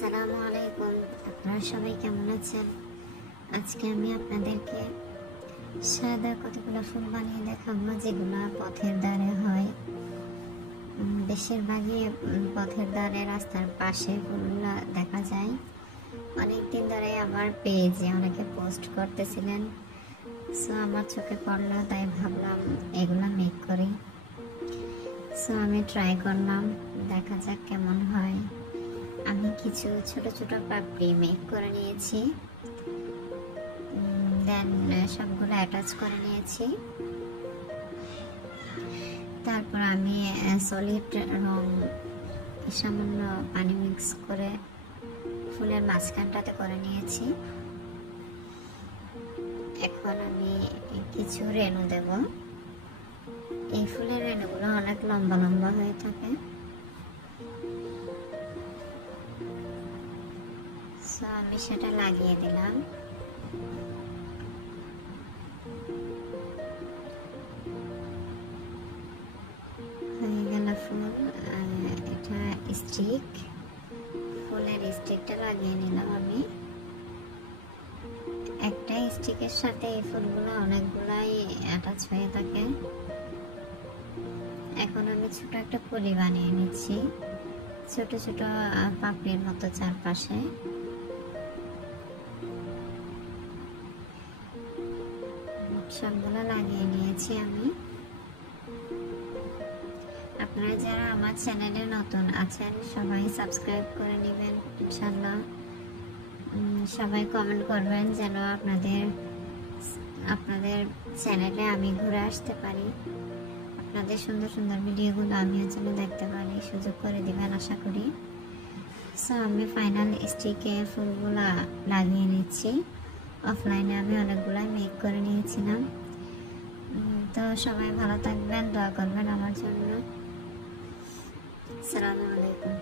আসসালামু আলাইকুম। আপনারা সবাই কেমন আছেন? আজকে আমি আপনাদেরকে সাদা কতগুলো ফুল বানিয়ে দেখাবো, যেগুলো পথের ধারে হয়। বেশিরভাগই পথের ধারে, রাস্তার পাশে ফুলগুলো দেখা যায়। অনেকদিন ধরে আমার পেজে অনেকে পোস্ট করতেছিলেন, সো আমার চোখে পড়লো, তাই ভাবলাম এগুলো মেক করি। সো আমি ট্রাই করলাম, দেখা যাক কেমন হয়। আমি কিছু ছোট ছোট পাপড়ি মেক করে নিয়েছি, দেন সবগুলো অ্যাটাচ করে নিয়েছি। তারপর আমি সলিড রং সামান্য পানি মিক্স করে ফুলের মাঝখানটাতে করে নিয়েছি। এখন আমি কিছু রেণু দেব। এই ফুলের রেণুগুলো অনেক লম্বা লম্বা হয়ে থাকে, সো আমি সেটা লাগিয়ে দিলাম। হয়ে গেল ফুল। এটা স্টিক, ফুলের স্টিকটা লাগিয়ে নিলাম আমি। একটা স্টিকের সাথে এই ফুলগুলো অনেকগুলাই অ্যাটাচ হয়ে থাকে। এখন আমি ছোট একটা পুলি বানিয়ে নিচ্ছি, ছোট ছোট পাপড়ির মতো চারপাশে। সবগুলো লাগিয়ে নিয়েছি আমি। আপনারা যারা আমার চ্যানেলে নতুন আছেন সবাই সাবস্ক্রাইব করে নেবেন ইনশাআল্লাহ। সবাই কমেন্ট করবেন যেন আপনাদের চ্যানেলে আমি ঘুরে আসতে পারি, আপনাদের সুন্দর সুন্দর ভিডিওগুলো আমিও যেন দেখতে পারি, সুযোগ করে দিবেন আশা করি। সো আমি ফাইনাল স্টিকে ফুলগুলা লাগিয়ে নিচ্ছি। অফলাইনে আমি অনেকগুলো মেক করে নিয়েছিলাম। তো সবাই ভালো থাকবেন, দোয়া করবেন আমার জন্য। আসসালামু আলাইকুম।